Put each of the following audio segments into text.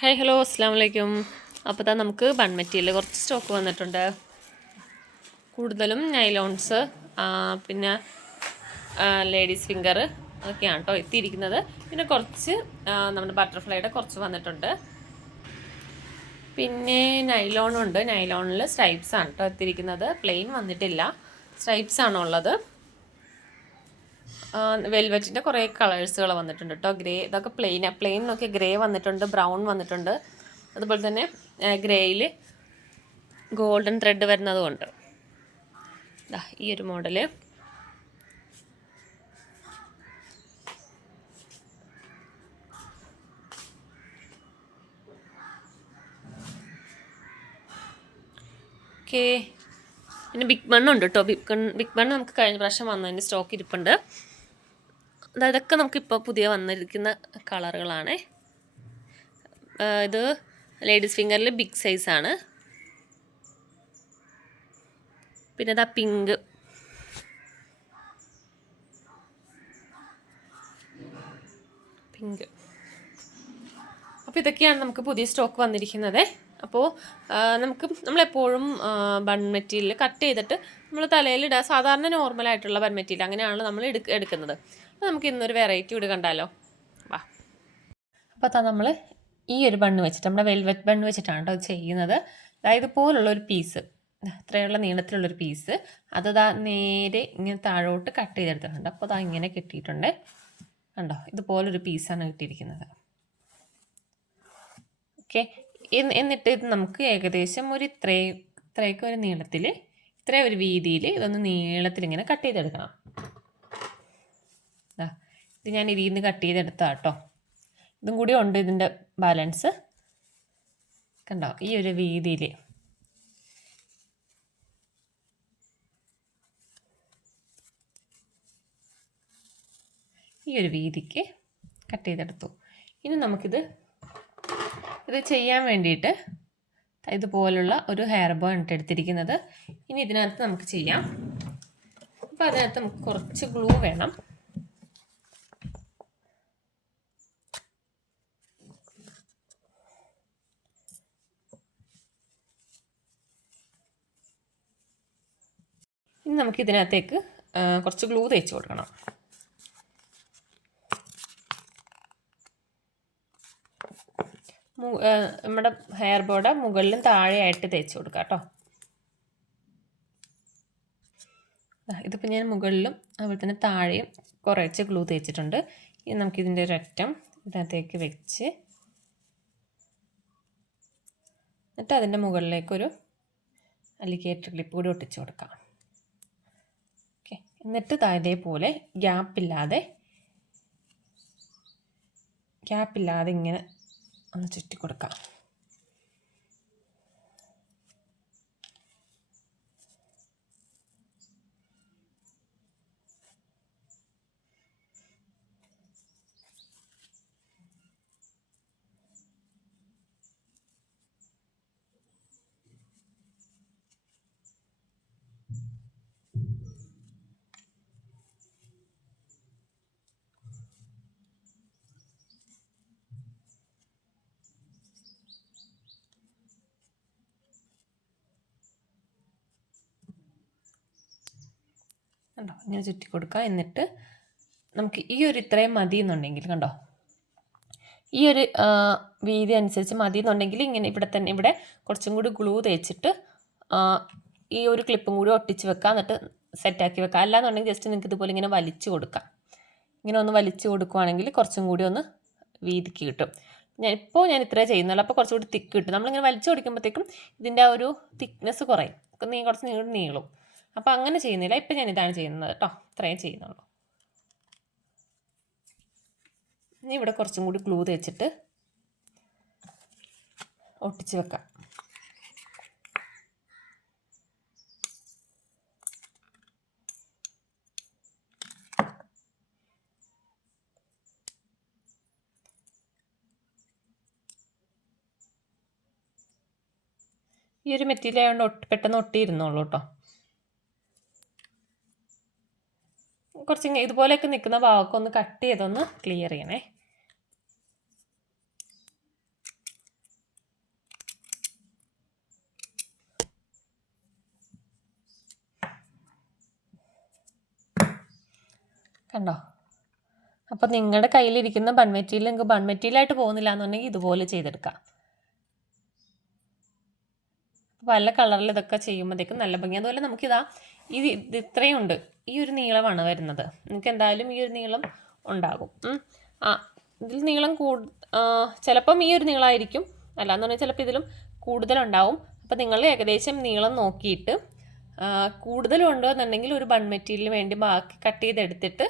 Hi hello അസ്സാം വലൈക്കും അപ്പോൾ തന്നെ നമുക്ക് ബൺ മെറ്റീരിയൽ കുറച്ച് സ്റ്റോക്ക് വന്നിട്ടുണ്ട്. കൂടുതലും നൈലോൺസ് പിന്നെ ലേഡീസ് ഫിംഗർ അതൊക്കെയാണ് കേട്ടോ എത്തിയിരിക്കുന്നത്. പിന്നെ കുറച്ച് നമ്മുടെ ബട്ടർഫ്ലൈയുടെ കുറച്ച് വന്നിട്ടുണ്ട്. പിന്നെ നൈലോണുണ്ട് നൈലോണിൽ സ്ട്രൈപ്സ് ആണ് കേട്ടോ എത്തിയിരിക്കുന്നത്. പ്ലെയിൻ വന്നിട്ടില്ല. സ്ട്രൈപ്സ് ആണുള്ളത്. വെൽവെറ്റിന്റെ കുറേ കളേഴ്സുകൾ വന്നിട്ടുണ്ട് കേട്ടോ. ഗ്രേ ഇതൊക്കെ പ്ലെയിൻ പ്ലെയിൻ നോക്കി ഗ്രേ വന്നിട്ടുണ്ട് ബ്രൗൺ വന്നിട്ടുണ്ട്. അതുപോലെ തന്നെ ഗ്രേയിൽ ഗോൾഡൻ ത്രെഡ് വരുന്നതുകൊണ്ട് ഈ ഒരു മോഡൽ. ഓക്കെ. പിന്നെ ബിഗ് ബണ്ണുണ്ട് കേട്ടോ. ബിഗ് ബിഗ് ബൺ നമുക്ക് കഴിഞ്ഞ പ്രാവശ്യം വന്നതിന്റെ സ്റ്റോക്ക് ഇരിപ്പുണ്ട്. ഇതൊക്കെ നമുക്കിപ്പോൾ പുതിയ വന്നിരിക്കുന്ന കളറുകളാണ്. ഇത് ലേഡീസ് ഫിംഗറിൽ ബിഗ് സൈസാണ് പിന്നെ ഇതാ പിങ്ക്. പിങ്ക്. അപ്പോൾ ഇതൊക്കെയാണ് നമുക്ക് പുതിയ സ്റ്റോക്ക് വന്നിരിക്കുന്നത്. അപ്പോൾ നമുക്ക് നമ്മളെപ്പോഴും ബൺ മെറ്റീരിയൽ കട്ട് ചെയ്തിട്ട് നമ്മൾ തലയിൽ ഇടുക സാധാരണ നോർമലായിട്ടുള്ള ബൺ മെറ്റീരിയൽ അങ്ങനെയാണ് നമ്മൾ എടുക്ക എടുക്കുന്നത്. നമുക്ക് ഇന്നൊരു വെറൈറ്റി കൂടി കണ്ടാലോ. വാ. അപ്പോൾ അതാ നമ്മൾ ഈ ഒരു ബണ്ണ് വെച്ചിട്ട് നമ്മുടെ വെൽവെറ്റ് ബണ്ണ് വെച്ചിട്ടാണ് കേട്ടോ ചെയ്യുന്നത്. അതായത് പോലുള്ള ഒരു പീസ് ഇത്രയുള്ള നീളത്തിലുള്ളൊരു പീസ് അത് ദാ നേരെ ഇങ്ങനെ താഴോട്ട് കട്ട് ചെയ്തെടുത്തിട്ടുണ്ട്. അപ്പോൾ അതാ ഇങ്ങനെ കിട്ടിയിട്ടുണ്ട്. കണ്ടോ? ഇതുപോലൊരു പീസാണ് കിട്ടിയിരിക്കുന്നത്. ഓക്കെ എന്നിട്ട് ഇത് നമുക്ക് ഏകദേശം ഒരു ഇത്രയും ഇത്രയൊക്കെ ഒരു നീളത്തിൽ ഇത്രയും ഒരു വീതിയിൽ ഇതൊന്ന് നീളത്തിൽ ഇങ്ങനെ കട്ട് ചെയ്തെടുക്കണം. ഇത് ഞാൻ ഇതിൽ നിന്ന് കട്ട് ചെയ്തെടുത്താ കേട്ടോ ഇതും കൂടി ഉണ്ട് ഇതിന്റെ ബാലൻസ്. കണ്ടോ ഈ ഒരു വീതിയിൽ. ഈ ഒരു വീതിക്ക് കട്ട് ചെയ്തെടുത്തു. ഇനി നമുക്കിത് ഇത് ചെയ്യാൻ വേണ്ടിയിട്ട് ഇതുപോലുള്ള ഒരു ഹെയർ ബോ ആണ് എടുത്തിരിക്കുന്നത്. ഇനി ഇതിനകത്ത് നമുക്ക് ചെയ്യാം. അപ്പോൾ അതിനകത്ത് നമുക്ക് കുറച്ച് ഗ്ലൂ വേണം. ഇനി നമുക്ക് ഇതിനകത്തേക്ക് കുറച്ച് ഗ്ലൂ തേച്ച് കൊടുക്കണം. നമ്മുടെ ഹെയർ ബോർഡ് മുകളിലും താഴെയായിട്ട് തേച്ച് കൊടുക്കാം കേട്ടോ. ഇതിപ്പോൾ ഞാൻ മുകളിലും അതുപോലെ തന്നെ താഴെയും കുറച്ച് ഗ്ലൂ തേച്ചിട്ടുണ്ട്. ഇനി നമുക്കിതിന്റെ ഒരറ്റം ഇതിനകത്തേക്ക് വെച്ച് എന്നിട്ട് അതിന്റെ മുകളിലേക്കൊരു അലിഗേറ്റർ ക്ലിപ്പ് കൂടി ഒട്ടിച്ചു കൊടുക്കാം. എന്നിട്ട് ഇതേപോലെ ഗ്യാപ്പില്ലാതെ ഗ്യാപ്പില്ലാതെ ഇങ്ങനെ ഒന്ന് ചുറ്റി കൊടുക്കാം കണ്ടോ? ഇങ്ങനെ ചുറ്റി കൊടുക്കുക എന്നിട്ട് നമുക്ക് ഈ ഒരു ഇത്രയും മതി എന്നുണ്ടെങ്കിൽ കണ്ടോ? ഈ ഒരു വീതി അനുസരിച്ച് മതി എന്നുണ്ടെങ്കിൽ ഇങ്ങനെ ഇവിടെ തന്നെ ഇവിടെ കുറച്ചും കൂടി ഗ്ലൂ തേച്ചിട്ട് ഈ ഒരു ക്ലിപ്പും കൂടി ഒട്ടിച്ച് വെക്കാം. എന്നിട്ട് സെറ്റാക്കി വെക്കാം. അല്ലാന്നുണ്ടെങ്കിൽ ജസ്റ്റ് നിങ്ങൾക്ക് ഇതുപോലെ ഇങ്ങനെ വലിച്ചു കൊടുക്കാം. ഇങ്ങനെ ഒന്ന് വലിച്ചു കൊടുക്കുവാണെങ്കിൽ കുറച്ചും കൂടി ഒന്ന് വീതിക്ക് കിട്ടും. ഞാൻ ഇപ്പോൾ ഞാൻ ഇത്രേ ചെയ്യുന്നുള്ളൂ. അപ്പോൾ കുറച്ചുകൂടി തിക്ക് കിട്ടും. നമ്മളിങ്ങനെ വലിച്ചു കൊടുക്കുമ്പോഴത്തേക്കും ഇതിന്റെ ആ ഒരു തിക്നെസ് കുറയും. നീ കുറച്ച് നീളും. അപ്പോൾ അങ്ങനെ ചെയ്യുന്നില്ല. ഇപ്പം ഞാൻ ഇതാണ് ചെയ്യുന്നത് കേട്ടോ ഇത്രയും ചെയ്യുന്നുള്ളൂ. ഇനി ഇവിടെ കുറച്ചും കൂടി ഗ്ലൂ തേച്ചിട്ട് ഒട്ടിച്ച് വെക്കാം. ഈ ഒരു മെറ്റീരിയൽ ആയതുകൊണ്ട് പെട്ടെന്ന് ഒട്ടിയിരുന്നുള്ളൂ കേട്ടോ കുറച്ച് ഇതുപോലെയൊക്കെ നിൽക്കുന്ന ഭാഗമൊക്കെ ഒന്ന് കട്ട് ചെയ്തൊന്ന് ക്ലിയർ ചെയ്യണേ. കണ്ടോ? അപ്പോൾ നിങ്ങളുടെ കയ്യിലിരിക്കുന്ന ബൺമെറ്റീരിയൽ നിങ്ങൾക്ക് ബൺമെറ്റീരിയലായിട്ട് പോകുന്നില്ല എന്നുണ്ടെങ്കിൽ ഇതുപോലെ ചെയ്തെടുക്കാം. പല കളറിൽ ഇതൊക്കെ ചെയ്യുമ്പോഴത്തേക്കും നല്ല ഭംഗി. അതുപോലെ നമുക്കിതാ ഇത് ഇത് ഇത്രയും ഉണ്ട് ഈ ഒരു നീളമാണ് വരുന്നത്. നിങ്ങൾക്ക് എന്തായാലും ഈ ഒരു നീളം ഉണ്ടാകും. ആ ഇതിൽ നീളം കൂടു ചിലപ്പം ഈ ഒരു നീളമായിരിക്കും പറഞ്ഞാൽ ചിലപ്പോൾ ഇതിലും കൂടുതലുണ്ടാവും. അപ്പോൾ നിങ്ങൾ ഏകദേശം നീളം നോക്കിയിട്ട് കൂടുതലുണ്ടോ എന്നുണ്ടെങ്കിൽ ഒരു ബൺ മെറ്റീരിയൽ വേണ്ടി ബാക്കി കട്ട് ചെയ്തെടുത്തിട്ട്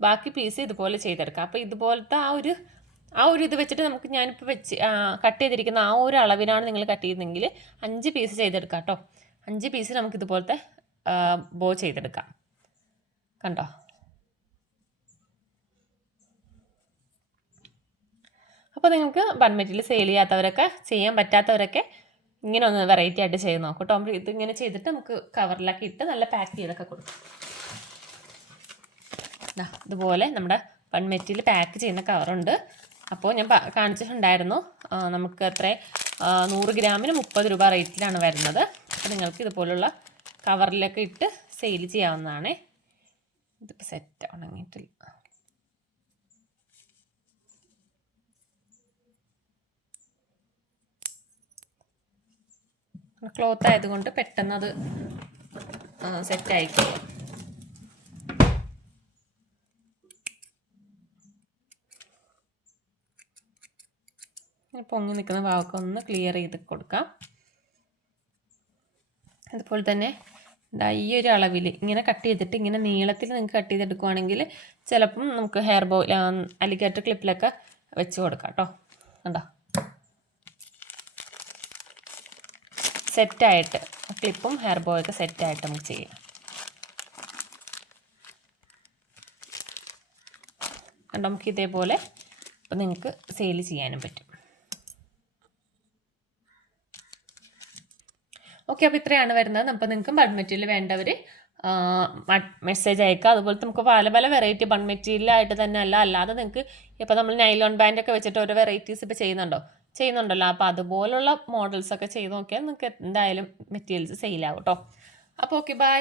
ബാക്കി പീസ് ഇതുപോലെ ചെയ്തെടുക്കാം. അപ്പോൾ ഇതുപോലത്തെ ആ ഒരു ആ ഒരു ഇത് വെച്ചിട്ട് നമുക്ക് ഞാനിപ്പോൾ വെച്ച് കട്ട് ചെയ്തിരിക്കുന്ന ആ ഒരു അളവിനാണ് നിങ്ങൾ കട്ട് ചെയ്യുന്നതെങ്കിൽ അഞ്ച് പീസ് ചെയ്തെടുക്കാം കേട്ടോ അഞ്ച് പീസ് നമുക്ക് ഇതുപോലത്തെ ബോ ചെയ്തെടുക്കാം. കണ്ടോ? അപ്പോൾ നിങ്ങൾക്ക് ബൺ മെറ്റീരിയൽ സെയിൽ ചെയ്യാത്തവരൊക്കെ ചെയ്യാൻ പറ്റാത്തവരൊക്കെ ഇങ്ങനെ ഒന്ന് വെറൈറ്റി ആയിട്ട് ചെയ്ത് നോക്കും കേട്ടോ അപ്പോൾ ഇങ്ങനെ ചെയ്തിട്ട് നമുക്ക് കവറിലൊക്കെ ഇട്ട് നല്ല പാക്ക് ചെയ്തൊക്കെ കൊടുക്കും. ഇതുപോലെ നമ്മുടെ ബൺ മെറ്റീരിയൽ പാക്ക് ചെയ്യുന്ന കവറുണ്ട് അപ്പോൾ ഞാൻ കാണിച്ചിട്ടുണ്ടായിരുന്നു. നമുക്ക് എത്ര ആ, നൂറ് ഗ്രാമിന് മുപ്പത് രൂപ റേറ്റിലാണ് വരുന്നത്. അപ്പോൾ നിങ്ങൾക്ക് ഇതുപോലുള്ള കവറിലൊക്കെ ഇട്ട് സെയിൽ ചെയ്യാവുന്നതാണ്. ഇതിപ്പോൾ സെറ്റ് ഉണങ്ങിയിട്ടില്ല. ക്ലോത്ത് ആയതുകൊണ്ട് പെട്ടെന്ന് അത് സെറ്റ് ആയിക്കോളും പൊങ്ങി നിൽക്കുന്ന ഭാഗമൊക്കെ ഒന്ന് ക്ലിയർ ചെയ്ത് കൊടുക്കാം. അതുപോലെ തന്നെ ദാ ഈ ഒരു അളവിൽ ഇങ്ങനെ കട്ട് ചെയ്തിട്ട് ഇങ്ങനെ നീളത്തിൽ നിങ്ങൾക്ക് കട്ട് ചെയ്തെടുക്കുവാണെങ്കിൽ ചിലപ്പം നമുക്ക് ഹെയർ ബോ അലിഗേറ്റർ ക്ലിപ്പിലൊക്കെ വെച്ച് കൊടുക്കാം കേട്ടോ കണ്ടോ? സെറ്റായിട്ട് ക്ലിപ്പും ഹെയർ ബോയൊക്കെ സെറ്റായിട്ട് നമുക്ക് ചെയ്യാം. കണ്ടോ? നമുക്ക് ഇതേപോലെ ഇപ്പം നിങ്ങൾക്ക് സെയിൽ ചെയ്യാനും പറ്റും. ഓക്കെ അപ്പോൾ ഇത്രയാണ് വരുന്നത്. അപ്പോൾ നിങ്ങൾക്ക് ബൺ മെറ്റീരിയൽ വേണ്ടവർ മെസ്സേജ് അയക്കുക അതുപോലെ നമുക്ക് പല പല വെറൈറ്റി ബൺ മെറ്റീരിയലായിട്ട് തന്നെ അല്ല അല്ലാതെ നിങ്ങൾക്ക് ഇപ്പോൾ നമ്മൾ നൈലോൺ ബാൻഡൊക്കെ വെച്ചിട്ട് ഓരോ വെറൈറ്റീസ് ഇപ്പോൾ ചെയ്യുന്നുണ്ടോ? ചെയ്യുന്നുണ്ടല്ലോ. അപ്പോൾ അതുപോലുള്ള മോഡൽസ് ഒക്കെ ചെയ്ത് നോക്കിയാൽ നിങ്ങൾക്ക് എന്തായാലും മെറ്റീരിയൽസ് സെയിലാവും കേട്ടോ അപ്പോൾ ഓക്കെ ബൈ